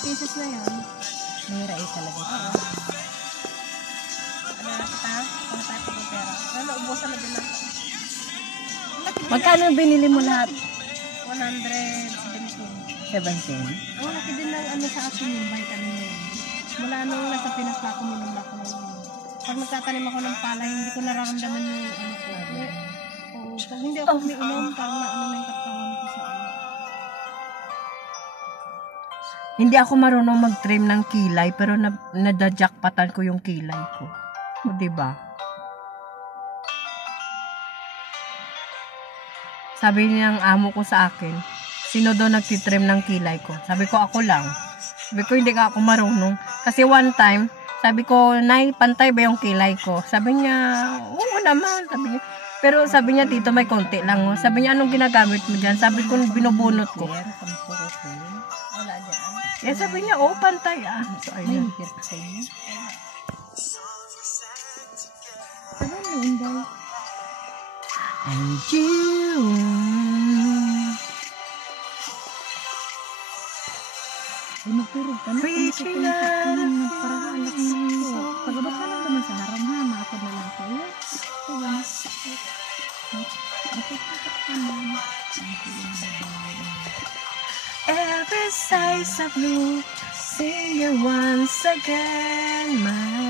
pieces na yan. Mahira eh talaga. Oo. Ano na kita? Kung tayo pa pera. Ano, ubusan na din lang. Magkano binili mo lahat? 117. 17. Oh, laki din lang ano sa akin yung vitamin na yun. Mula nung nasa Pinas pa ako, minum ako ng pag nagtatanim ako ng palay, hindi ko nararamdaman yung ano ko. Oo, pag hindi ako umiinom, parang naano na yung katawan ko sa ano. Hindi ako marunong mag-trim ng kilay, pero nadajakpatan ko yung kilay ko. O, diba? Sabi niyang amo ko sa akin, sino daw nagtitrim ng kilay ko? Sabi ko, ako lang. Sabi ko, hindi ka ako marunong. Kasi one time, sabi ko, Nay, pantay ba yung kilay ko? Sabi niya, oo naman. Sabi niya, pero sabi niya, dito may konti lang. Oh. Sabi niya, anong ginagamit mo dyan? Sabi ko, binubunot ko. Wala dyan. Eh, sabi niya, oh, pantay ah. So, ayun. Ano na Inday? And you. Binuturo ka na. Reaching out. Parang anak mo nito. Pagabot ka lang naman sa harang ha. Makapad na lang ko. Every size of blue, sing it once again, my